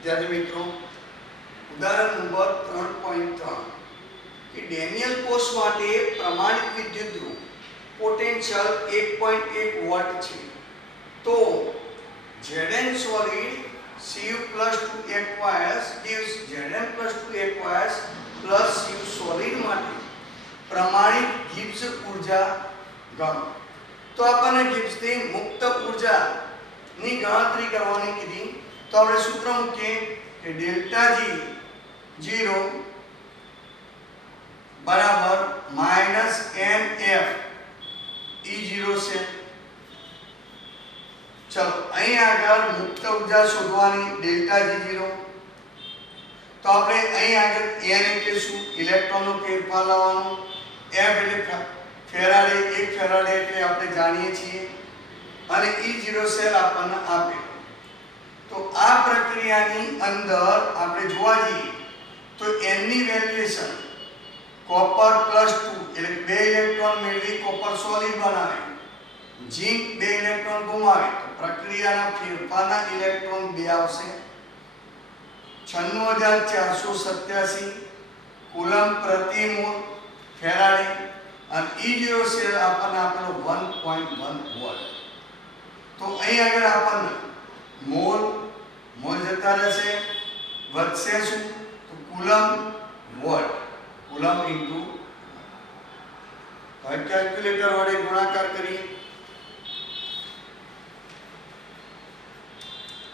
विद्यार्थी मित्रों उदाहरण नंबर 3.3 कि डेनियल कोष માટે પ્રમાણિત વિદ્યુત ધ્રુવ પોટેન્શિયલ 1.1 વોલ્ટ છે તો Zn solid Cu plus 2 aqueous gives Zn plus 2 aqueous plus Cu solid માટે પ્રમાણિત ગિબ્સ ઊર્જા ગણો તો આપણને ગિબ્સની મુક્ત ઊર્જાની ગણતરી કરવાની કીધી तो આપણે સૂત્ર મૂકીએ કે ડેલ્ટા G 0 બરાબર -NF E0 છે ચલો અહીં આગળ મુક્ત ઊર્જા શોધવાની ડેલ્ટા G0 તો આપણે અહીં આગળ n એટલે શું ઇલેક્ટ્રોનનો ફેરફાર લાવવાનો F એટલે ફેરાડે 1 ફેરાડે એટલે આપણે જાણીએ છીએ અને E0 સેલ આપણને આપે तो आ प्रक्रियाની અંદર આપણે જોવા જઈએ તો n ની વેલ્યુએશન કોપર +2 એટલે બે ઇલેક્ટ્રોન મેળવી કોપર સોલિડ બનાવે ઝિંક બે ઇલેક્ટ્રોન ગુમાવે તો પ્રક્રિયાના ફેરફારના ઇલેક્ટ્રોન બે આવશે 96487 કુલમ પ્રતિ મોલ ફેરાડે અને E0 સેલ આપણને આપેલો 1.1 વોલ્ટ તો અહીં આગળ આપણને मोल मोल जता रहશે વધશે શું તો કુલમ વોલ્ટ કુલમ ઇન્ટુ હવે કેલ્ક્યુલેટર વડે ગુણાકાર કરીએ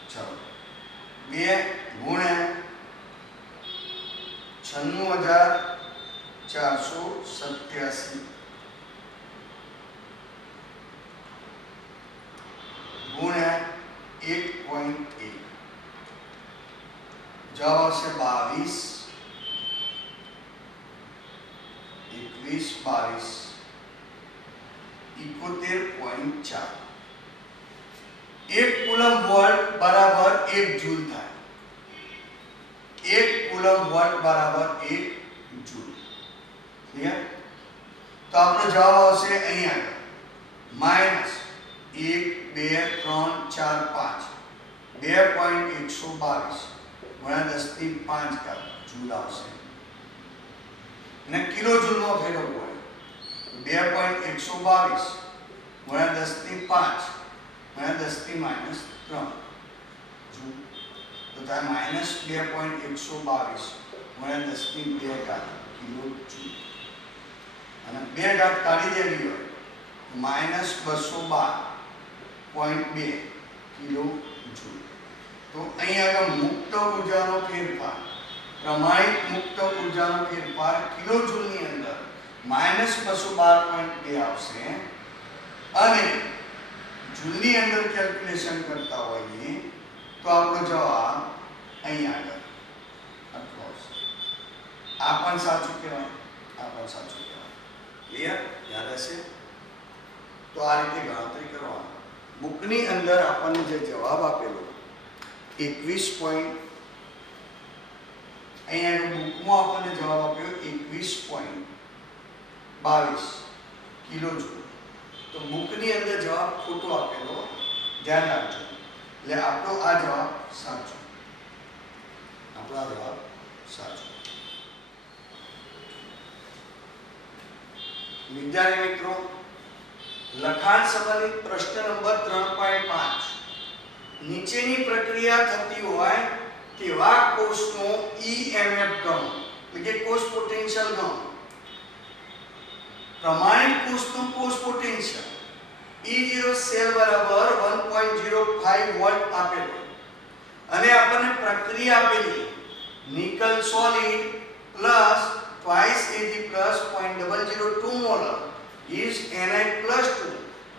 ચાલો 2 ગુણ્યા 96487 ગુણ્યા 1.1 जवाब આવશે 22 21 22 71.4 1 કુલમ વોલ્ટ બરાબર 1 જૂલ થાય 1 કુલમ વોલ્ટ બરાબર 1 જૂલ ક્લિયર તો આપણો જવાબ આવશે અહીં આગળ માઈનસ 1 2 3 4 5 2.122 गुणा 10 की 5 का जूल આવશે અને કિલો જૂલમાં ફેરવવું હોય 2.122 ગુણ્યા 10 ની 5 ગુણ્યા 10 ની -3 જૂલ તો થાય -2.122 ગુણ્યા 10 ની 2 ઘાત કિલો જૂલ અને 2 ઘાત કાઢી દેવી હોય -212.2 કિલો જૂલ तो અહીં આગળ મુક્ત ઊર્જાનો ફેરફાર પ્રમાણિત મુક્ત ઊર્જાનો ફેરફાર કિલો જૂલની અંદર -212.2 આવશે અને જૂલની અંદર કેલ્ક્યુલેશન કરતા હોઈએ તો આપણો જવાબ અહીં આગળ આટલો આવશે આ પણ સાચું કહેવાય આ પણ સાચું કહેવાય ક્લિયર યાદ હશે તો આ રીતે ગણતરી કરવાની બુકની અંદર આપણને જે જવાબ આપેલો 21 પોઈન્ટ અહીંયા બુકમાં આપણને જવાબ આપ્યો 21.22 કિલો જૂલ તો બુકની અંદર જવાબ ખોટો આપેલો ધ્યાન રાખજો એટલે આપણો આ જવાબ સાચો આપણો આ જવાબ સાચો વિદ્યાર્થી મિત્રો લખાણ સંબંધિત પ્રશ્ન નંબર 3.5 નીચેની પ્રક્રિયા થતી હોય તેવા કોષનો EMF ગણો એટલે કે કોષ પોટેન્શિયલ ગણો પ્રમાણિત કોષનું કોષ પોટેન્શિયલ E0 સેલ બરાબર 1.05 વોલ્ટ આપેલો અને આપણને પ્રક્રિયા આપેલી nickel solid plus twice Ag plus 0.002 molar gives Ni plus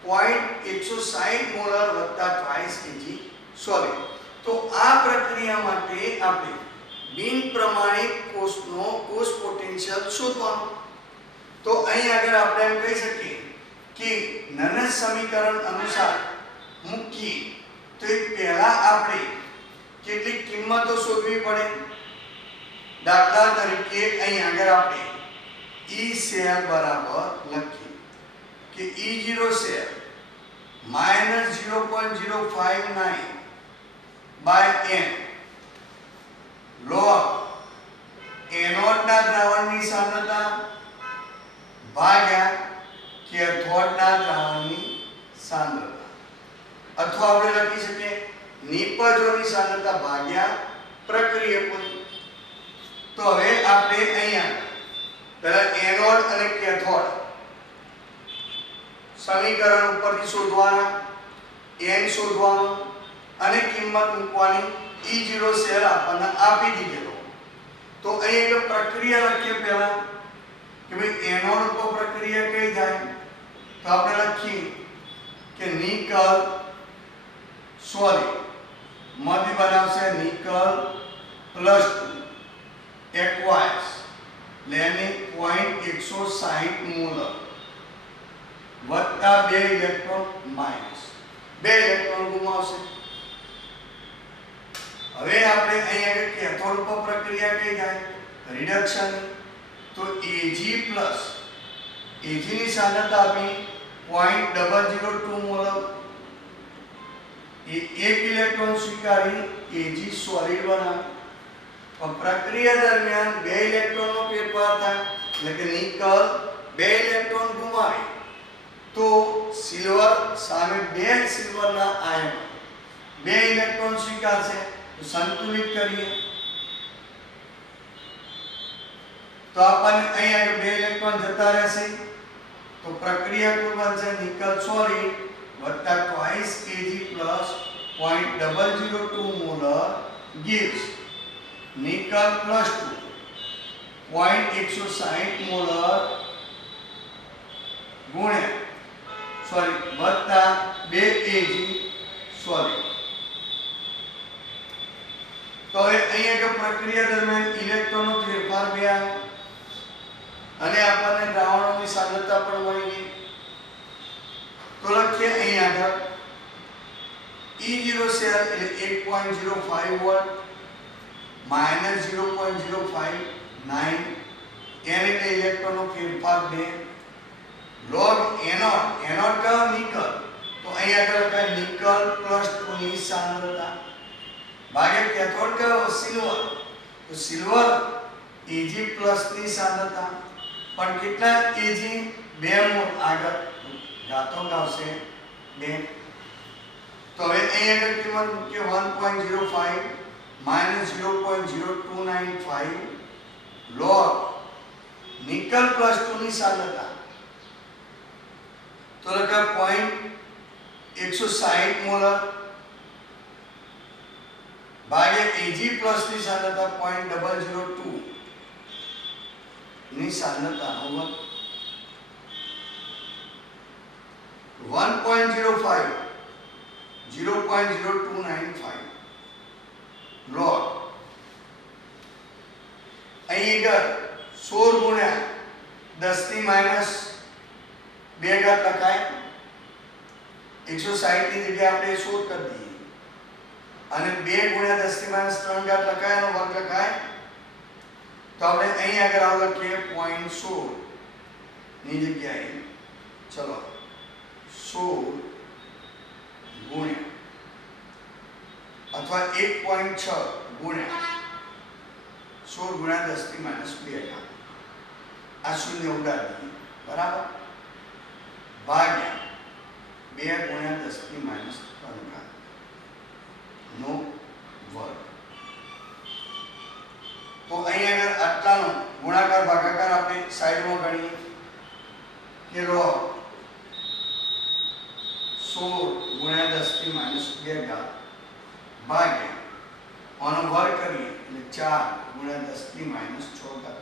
2.160 molar વત્તા twice Ag સોલિડ તો આ પ્રક્રિયા માટે આપણે બિન પ્રમાણિત કોષનો કોષ પોટેન્શિયલ શોધવાનો તો અહીં આગળ આપણે એમ કહી શકીએ કે નનસ સમીકરણ અનુસાર મૂકીએ તો એ પહેલા આપણે કેટલીક કિંમતો શોધવી પડે દાખલા તરીકે અહીં આગળ આપણે E સેલ બરાબર લખીએ કે E0 cell -0.059 by n log એનોડના દ્રાવણની સાંદ્રતા ભાગ્યા કેથોડના દ્રાવણની સાંદ્રતા, અથવા આપણે લખી શકીએ નિપજોની સાંદ્રતા ભાગ્યા પ્રક્રિયકોની. તો હવે આપણે અહીંયા પહેલા એનોડ અને કેથોડ સમીકરણ ઉપરથી શોધવાના, n શોધવાનું અને કિંમત મૂકવાની. E0 સેલ આપણને આપી દીધેલો. તો અહીં એક પ્રક્રિયા લખીએ પહેલા કે ભાઈ એનોડ ઉપર પ્રક્રિયા કઈ થાય, તો આપણે લખીએ કે નિકલ સોલિડ માંથી બનાવશે નિકલ +2 aqueous લેની 0.160 મોલર વત્તા 2 ઇલેક્ટ્રોન માઈનસ 2 ઇલેક્ટ્રોન ગુમાવશે. હવે આપણે અહીંયા કેથોડ ઉપર પ્રક્રિયા કઈ થાય, રિડક્શન. તો Ag ની સાંદ્રતા આપી 0.002 મોલર. એ એક ઇલેક્ટ્રોન સ્વીકારી Ag સોલિડ બનાવે. પણ પ્રક્રિયા દરમિયાન 2 ઇલેક્ટ્રોનનો ફેરફાર થાય, એટલે કે નિકલ 2 ઇલેક્ટ્રોન ગુમાવે તો સિલ્વર સામે 2 સિલ્વરના આયન 2 ઇલેક્ટ્રોન સ્વીકારશે. તો સંતુલિત કરીએ તો આપણને અહીંયા 2 ઇલેક્ટ્રોન જતા રહેશે. તો પ્રક્રિયા કુલ બનશે નિકલ સોલિડ વત્તા twice Ag plus 0.002 molar gives nickel +2 0.160 molar ગુણ્યા વત્તા 2 Ag સોલિડ. તો હવે અહીંયા જો પ્રક્રિયા દરમિયાન ઇલેક્ટ્રોનનો ફેરફાર બે આવે અને આપણને દ્રાવણોની સાંદ્રતા પણ મળી ગઈ. તો લખીએ અહીંયા આગળ E0 સેલ એટલે 1.05 વોલ્ટ -0.059 n એટલે ઇલેક્ટ્રોનનો ફેરફાર 2 log એનોડ કયો નિકલ, તો અહીંયા આગળ લખાય નિકલ +2 ની સાંદ્રતા ભાગ્યા કેથોડ કયો સિલ્વર, તો સિલ્વર Ag પ્લસ ની સાંદ્રતા. પણ કેટલા Ag 2 મોલ આગળ ઘાતાંક આવશે 2. તો હવે અહીં આગળ કિંમત મૂકીએ 1.05 -0.0295 log નિકલ +2 ની સાંદ્રતા, તો લખા 0.160 મોલર ભાગ્યા Ag પ્લસ ની સાંદ્રતા 0.002 ની સાંદ્રતા નો 1.05 0.0295 log અહીં આગળ 16 ગુણ્યા 10 ની માઈનસ 2 ઘાત લખાય. 160 ની જગ્યાએ આપણે 16 કરી દઈએ અને 2 ગુણ્યા 10 ની માઈનસ 3 ઘાત લખાય એનો વર્ગ લખાય. તો આપણે અહીં આગળ આવ લખીએ 0.16 ની જગ્યાએ ચલો 16 ગુણ્યા અથવા 1.6 ગુણ્યા 16 ગુણ્યા 10 ની માઈનસ 2 ઘાત આ શૂન્ય ઉડાડી બરાબર ભાગ્યા 2 ગુણ્યા 10 ની માઈનસ 3 ઘાત નો વર્ગ. તો અહીં આગળ આટલાનો ગુણાકાર ભાગાકાર આપણે સાઈડમાં ગણીએ કે log 16 ગુણ્યા 10 ની માઈનસ 2 ઘાત ભાગ્યા આનો વર્ગ કરીએ એટલે 4 ગુણ્યા 10 ની માઈનસ 6 ઘાત.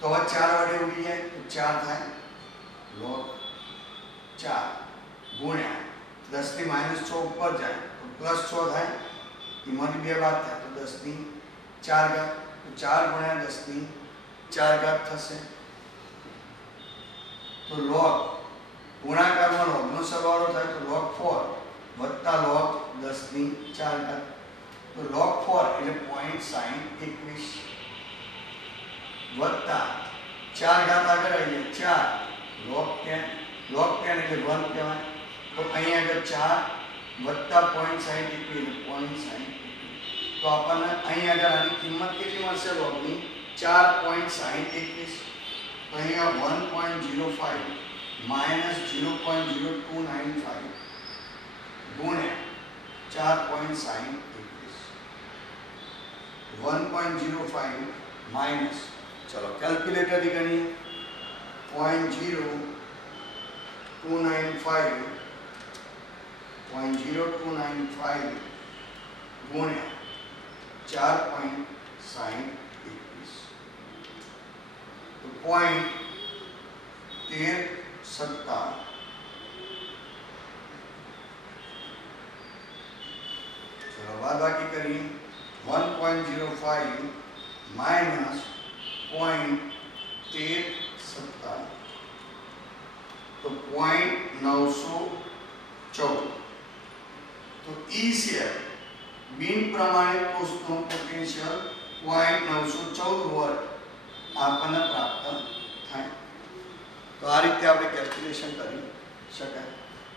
તો હવે 4 વડે ઉડી જાય તો 4 થાય log 4 ગુણ્યા 10 ની માઈનસ 6 ઉપર જાય તો પ્લસ 6 થાય. એમાંથી 2 બાદ થાય તો 10 ની 4 ઘાત. તો 4 ગુણ્યા 10 ની 4 ઘાત થશે. તો log ગુણાકારમાં log નો સરવાળો થાય તો log 4 વત્તા log 10 ની 4 ઘાત. તો log 4 એટલે 0.6021 વત્તા 4 ઘાત આગળ આવી જાય 4 log 10 એટલે 1 કહેવાય. તો અહીંયા આગળ 4 વત્તા 0.6021 એટલે 0.60 તો આપણને અહીં આગળ આની કિંમત કેટલી મળશે લોગની 4.6021 તો અહીંયા 1.05 માઈનસ 0.0295 ગુણ્યા 4.6021 1.05 માઈનસ ચલો કેલ્ક્યુલેટર થી ગણીએ 0.0295 ગુણ્યા 4.6021 તો 0.1357 चलो बादबाकी करिए 1.05 माइनस 0.1357 तो 0.914 तो ई से बिन प्रमाणित कोष्ठों पोटेंशियल 0.914 वोल्ट आपने प्राप्त थाय तो आ रीते આપણે કેલ્ક્યુલેશન કરી શકાય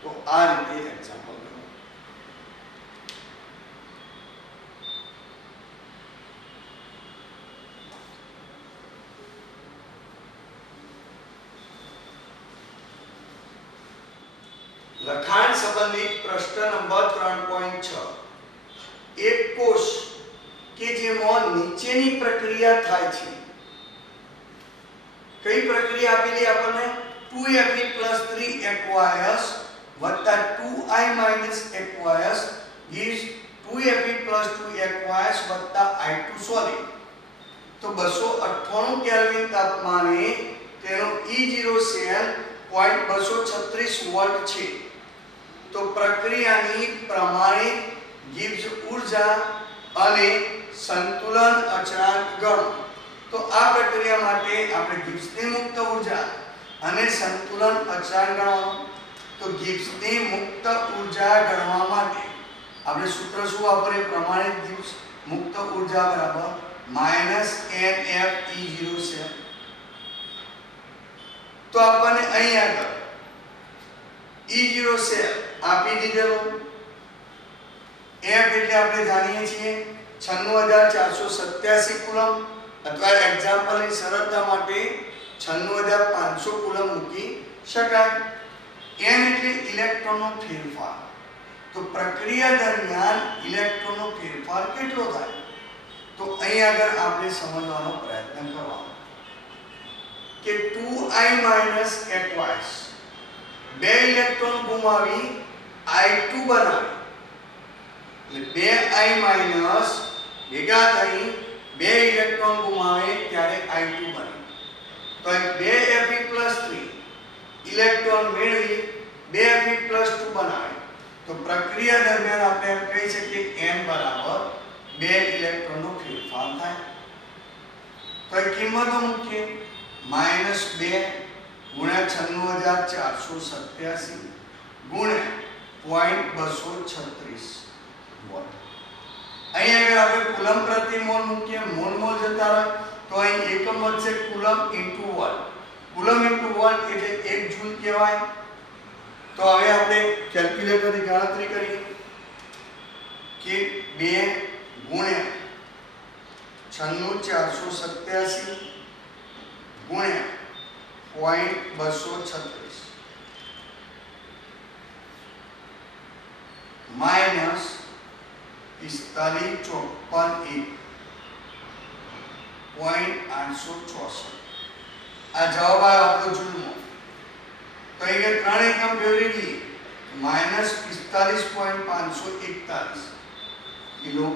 તો આ રીતે એક્ઝામ્પલ लखाण संबंधित प्रश्न नंबर 3.6 एक कोष के जेમાં નીચેની પ્રક્રિયા થાય છે કઈ પ્રક્રિયા આપેલી આપણને 2Fe + 3 aqueous વત્તા 2I - aqueous gives 2Fe + 2 aqueous વત્તા I2 solid તો 298 કેલ્વિન તાપમાને તેનો E0 સેલ 0.236 વોલ્ટ છે तो પ્રક્રિયાની પ્રમાણિત ગિબ્સ ઊર્જા અને સંતુલન અચળાંક ગણો તો આ પ્રક્રિયા માટે આપણે ગિબ્સની મુક્ત ઊર્જા અને સંતુલન અચળાંક ગણવાનું તો ગિબ્સની મુક્ત ઊર્જા ગણવા માટે આપણે સૂત્ર શું વાપરીએ પ્રમાણિત ગિબ્સ મુક્ત ઊર્જા બરાબર -NFE0 છે તો આપણને અહીં આગળ E0 સેલ આપી દીધેલો F એટલે આપણે જાણીએ છીએ 96487 કુલમ અથવા એક્ઝામ્પલની સરળતા માટે 96500 કુલમ મૂકી શકાય n એટલે ઇલેક્ટ્રોનનો ફેરફાર તો પ્રક્રિયા દરમિયાન ઇલેક્ટ્રોનનો ફેરફાર કેટલો થાય તો અહીં આગળ આપણે સમજવાનો પ્રયત્ન કરવાનો કે 2I - aqueous બે ઇલેક્ટ્રોન ગુમાવી I2 બનાવે એટલે 2I માઈનસ ભેગા થઈ બે ઇલેક્ટ્રોન ગુમાવે ત્યારે I2 બને તો 2Fe + 3 ઇલેક્ટ્રોન મેળવી 2Fe + 2 બનાવે તો પ્રક્રિયા દરમિયાન આપણે એમ કહી શકીએ n બરાબર 2 ઇલેક્ટ્રોનનો ફેરફાર થાય તો કિંમતો મૂકીએ -2 गुणा 96487 गुणा 0.236 वोल्ट અહીં અગર આપણે કુલમ પ્રતિ મોલ મૂકીએ મોલ મોલ જતા રહે તો અહીં એકમ વધશે coulomb into volt coulomb into volt એટલે 1 જૂલ કહેવાય તો હવે આપણે કેલ્ક્યુલેટરની ગણતરી કરીએ કે 2 ગુણ્યા 96487 ગુણ્યા 0.236 माइनस 4554 0.864 आ जवाब आयो आपको जूलमो तो ये त्रण एकम फेवरी दी -45.541 किलो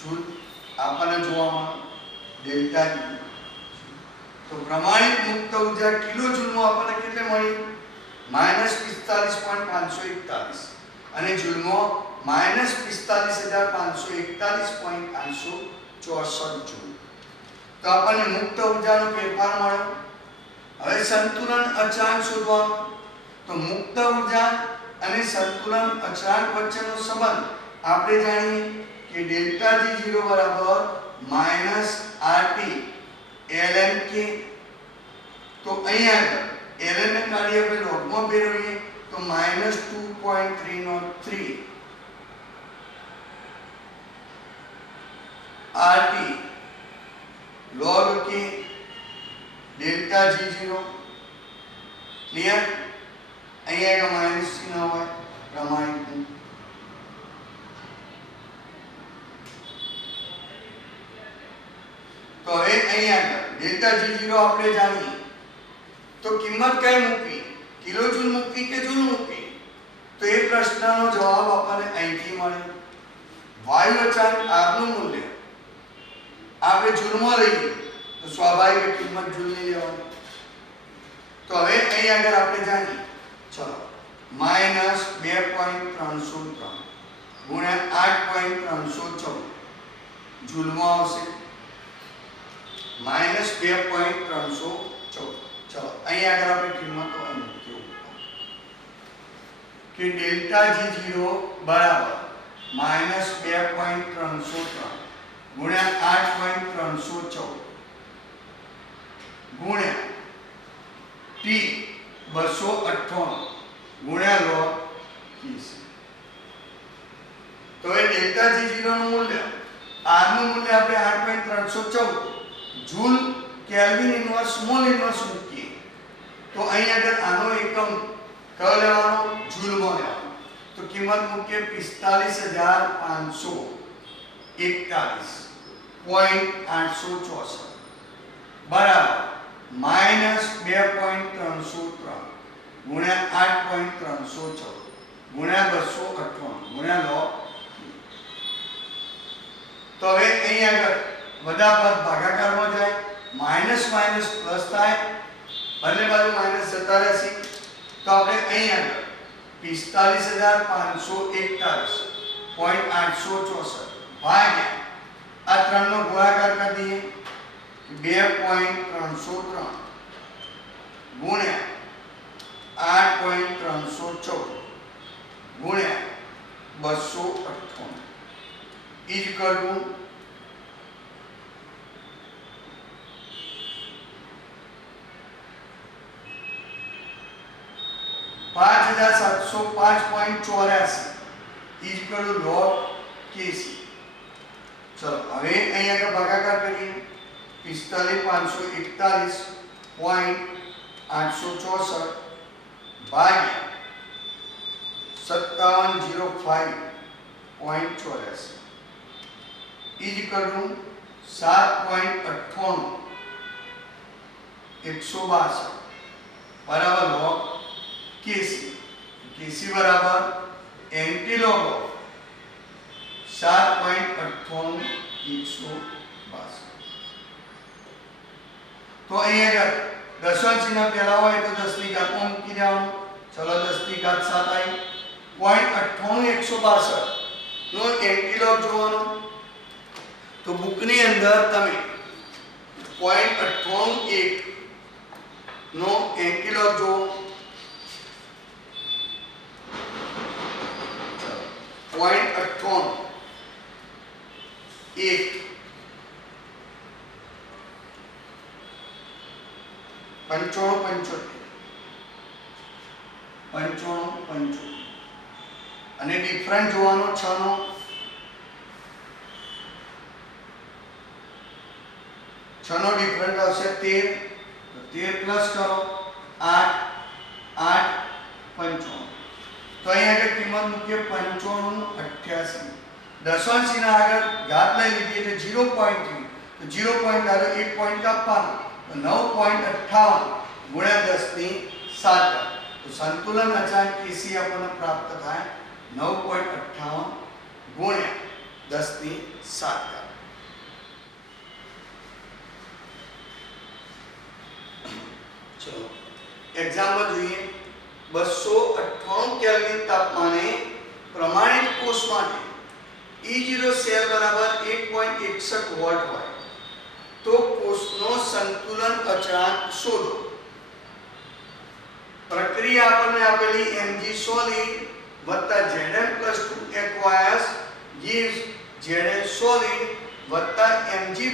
जूल आपने જોવામાં ડેલ્ટા तो प्रमाणित मुक्त ऊर्जा किलो जूल में आपने कितने मળી -45.541 અને જૂલ માં -45541.864 જૂલ તો આપણને મુક્ત ઊર્જાનો ફેરફાર મળ્યો હવે સંતુલન અચળાંક શોધવાનો તો મુક્ત ઊર્જા અને સંતુલન અચળાંક વચ્ચેનો સંબંધ આપણે જાણીએ કે ડેલ્ટા G0 બરાબર -RT ln k तो અહીંયા ln ને કાઢી આપણે લોગમાં ફેરવીએ તો -2.303 RT log K delta G0 clear. અહીંયા એક માઈનસ ચિહ્ન હોય પ્રમાણિત। તો હવે અહીંયા ડેલ્ટા G0 આપણે જાણીએ તો કિંમત કઈ મૂકવી, કિલોજૂલ મૂકવી કે જૂલ મૂકવી? તો એ પ્રશ્નનો જવાબ આપણને અહીંથી મળે। વાયુ અચાંક R નું મૂલ્ય આપણે જૂલમાં લઈએ તો સ્વાભાવિક કિંમત જૂલની લેવાની। તો હવે અહીં આગળ આપણે જાણીએ, ચલો -2.303 ગુણ્યા 8.314 જૂલમાં આવશે -2.314। ચલો અહીં આગળ આપણે કિંમતો અહીં મૂકીએ કે ડેલ્ટા G0 બરાબર -2.303 ગુણ્યા 8.314 ગુણ્યા T 298 ગુણ્યા log KC। તો એ ડેલ્ટા G0 નું મૂલ્ય R નું મૂલ્ય આપણે 8.314 joule kelvin inverse small inverse મૂકીએ તો અહીં આગળ આનો એકમ કયો લેવાનો, જૂલમાં લેવાનો। તો કિંમત મૂકીએ 45,541.864 બરાબર -2.303 ગુણ્યા 8.314 ગુણ્યા 298 ગુણ્યા log। તો હવે અહીં આગળ બધા પદ ભાગાકારમાં જાય, માઈનસ માઈનસ પ્લસ થાય, બંને બાજુ માઈનસ જતા રહેશે। તો આપણે અહીં આગળ 45,541.864 ભાગ્યા આ 3 નો ગુણાકાર કરી દઈએ 2.303 ગુણ્યા 8.314 ગુણ્યા 298 ઇજ કરવું 5705.84 ઇક્વલ ટુ log KC। ચલો હવે અહીં આગળ ભાગાકાર કરીએ 45,541.864 ભાગ્યા 5705.84 ઇક્વલ ટુ 7.98 162 બરાબર log KC। KC बराबर एंटी लॉग ऑफ 7.98 तो અહીં આગળ દશાંશ ચિહ્ન પહેલા હોય તો 10 ની ઘાતમાં મૂકી દેવાનું। ચલો 10 ની ઘાત 7 આવી 0.98162 નો એન્ટી લॉग જોવાનો। તો બુકની અંદર તમે 0.981 નો એન્ટી લॉग જો 0.98 1 95 અને ડિફરન્ટ જોવાનો 6 નો 6 નો ડિફરન્ટ આવશે 13 13 પ્લસ કરો 8 8 55 તો અહીં આગળ કિંમત મૂકીએ 9588 દશાંશ ચિહ્ન આગળ ઘાત લઈ લીધી એટલે 0.3 તો 0 પોઈન્ટ આગળ 1 પોઈન્ટ આપવાનો તો 9.58 ગુણ્યા 10 ની 7 તો સંતુલન અચાંક KC આપણને પ્રાપ્ત થાય 9.58 ગુણ્યા 10 ની 7। ચલો એક્ઝામ્પલ જોઈએ 298 કેલ્વિન તાપમાને પ્રમાણિત કોષ માટે E0 સેલ બરાબર 1.61 વોલ્ટ હોય તો કોષનો સંતુલન અચળાંક શોધો। પ્રક્રિયા આપણને આપેલી Mg solid Zn+2 aqueous gives Zn solid Mg+2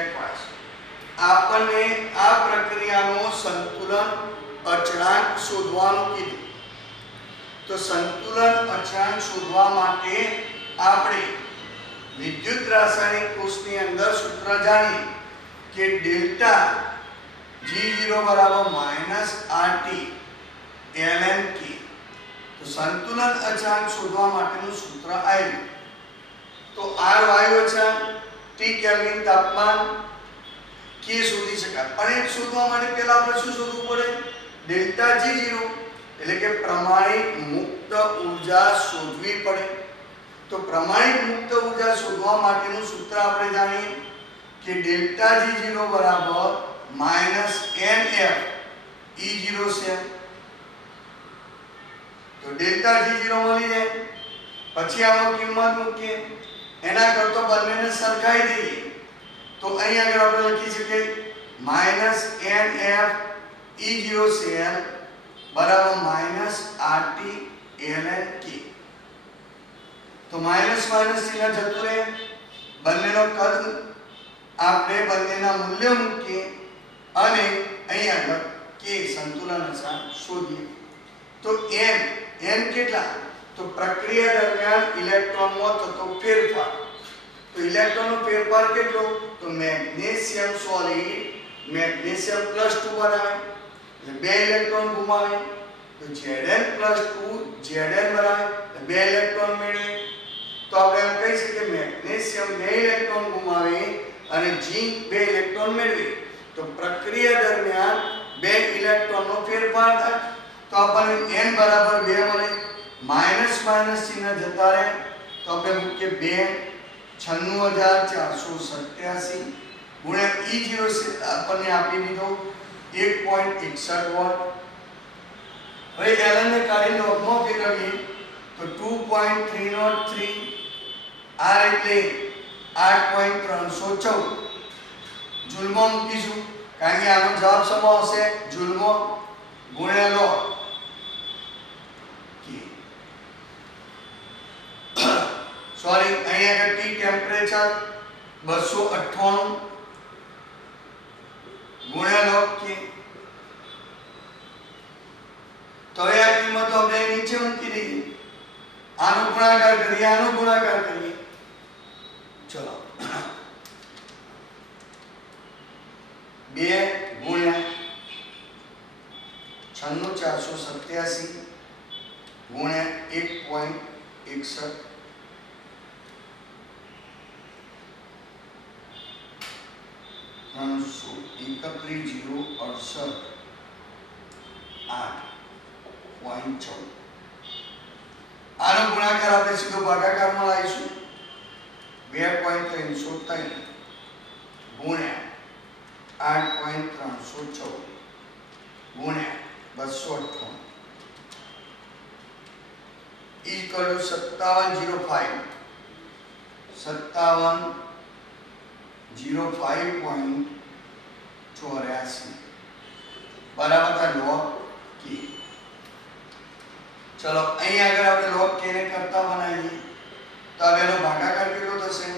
aqueous। આપણને આ પ્રક્રિયાનો સંતુલન અચળાંક શોધવાનું કીધું। તો સંતુલન અચળાંક શોધવા માટે આપણે વિદ્યુત રાસાયણિક કોષની અંદર સૂત્ર જાણીએ કે ડેલ્ટા G0 બરાબર -RT ln K. તો સંતુલન અચળાંક શોધવા માટેનું સૂત્ર આવ્યું. તો R વાયુ અચળાંક, T કેલ્વિન તાપમાન, K શોધી શકાય. પણ એ શોધવા માટે પહેલા આપણે શું શોધવું પડે? ડેલ્ટા G0 એટલે કે પ્રમાણિક મુક્ત ઊર્જા શોધવી પડે. તો પ્રમાણિક મુક્ત ઊર્જા શોધવા માટેનું સૂત્ર આપણે જાણીએ કે ડેલ્ટા G0 બરાબર -NF E0 છે. તો ડેલ્ટા G0 મળી જાય. પછી આનો કિંમત મૂકીએ, એના કરતો બંનેને સરખાઈ દઈએ. તો અહીં આગળ આપણે લખી શકીએ -NF E0 cell બરાબર -RT ln K. તો માઈનસ માઈનસ ચિહ્ન જતું રહે. બંનેનો કદ આપણે બંનેના મૂલ્ય મૂકીએ અને અહીં આગળ K સંતુલન અચળાંક શોધીએ. તો n કેટલા? તો પ્રક્રિયા દરમિયાન ઇલેક્ટ્રોનમાં થતો ફેરફાર. તો ઇલેક્ટ્રોનનો ફેરફાર કેટલો? તો મેગ્નેશિયમ સોલિડ મેગ્નેશિયમ +2 બનાવે એટલે 2 ઇલેક્ટ્રોન ગુમાવે. તો Zn+2 Zn બનાવે એટલે 2 ઇલેક્ટ્રોન મેળવે. તો આપણે એમ કહી શકીએ મેગ્નેશિયમ 2 ઇલેક્ટ્રોન ગુમાવે અને ઝિંક 2 ઇલેક્ટ્રોન મેળવે. તો પ્રક્રિયા દરમિયાન 2 ઇલેક્ટ્રોનનો ફેરફાર થાય. તો આપણને n બરાબર 2 મળે. માઈનસ માઈનસ ચિહ્ન જતા રહે. તો આપણે મૂકીએ 2 96487 ગુણ્યા E0 આપણને આપી દીધો 1.61 વોટ. હવે ln ને કાઢી લોગમાં ફેરવીએ તો 2.303 r એટલે 8.314 જૂલમાં મૂકીશું કારણ કે આનો જવાબ સમો હશે જૂલમાં ગુણ્યા લોગ. સોરી, અહીં આગળ T ટેમ્પરેચર 298 ગુણ્યા લોગ K. તો હવે આ કિંમતો આપણે નીચે મૂકી દઈએ. આનો ગુણાકાર કરીએ, આનો ગુણાકાર કરીએ. ચલો 2 ગુણ્યા 96487 ગુણ્યા 1.61 331.068 8.14. આનો ગુણાકાર આપણે સીધો ભાગાકારમાં લાવીશું 2.303 ગુણ્યા 8.314 ગુણ્યા 258 equal to 5705 બરાબર થાય log K. ચલો અહીં આગળ આપણે log K ને કરતા બનાવીએ તો હવે એનો ભાગાકાર કેટલો થશે?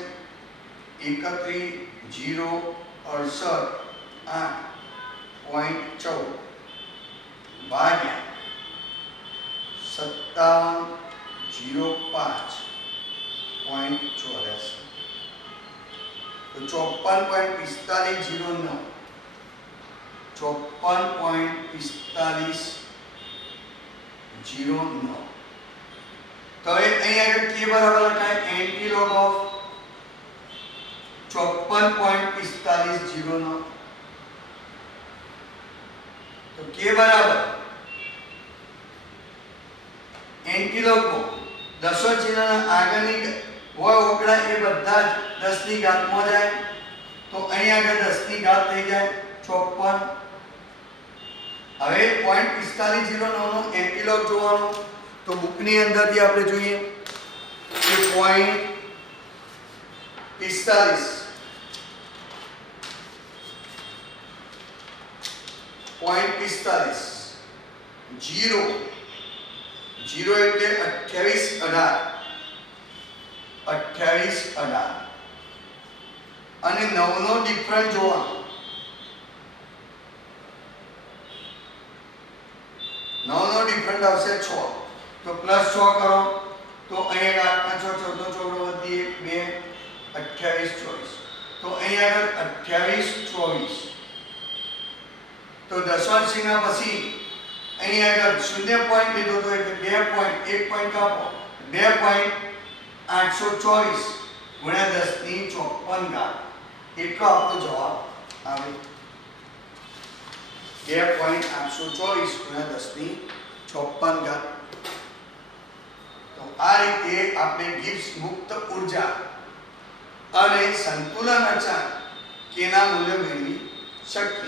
31068.14 ભાગ્યા 5705.84. તો 54.4509 54.4509. તો હવે અહીં આગળ K બરાબર લખાય એન્ટી-લોગ ઓફ 54.4509. તો K બરાબર એન્ટી-લોગ દશો ચિહ્નના આગળની હોય ઓકડા એ બધા જ 10 ની ઘાતમાં જાય. તો અહીં આગળ 10 ની ઘાત થઈ જાય 54. હવે 0.4509 નો એન્ટી-લોગ જોવાનો. તો બુકની અંદરથી આપણે જોઈએ કે 0.45 0 એટલે 28 અને 9 નો ડિફરન્સ જોવાનો. 9 નો ડિફરન્સ આવશે 6. તો +6 કરો તો અહીંયા 8 5 6 14 14 વધી 1 2 28 24 તો અહીં આગળ 28 24 તો દશાંશના પછી અહીં આગળ 0 પોઈન્ટ લીધો તો એટલે 2 પોઈન્ટ 1 પોઈન્ટ કાપો 2.824 ગુણ્યા 10 ની 54 ઘાત એટલો આપણો જવાબ આવે 2.824 ગુણ્યા 10 ની 54 ઘાત તો આ રીતે આપણે ગિબ્સ મુક્ત ઊર્જા અને સંતુલન અચાંક કેના મૂલ્ય મેળવી શકીએ।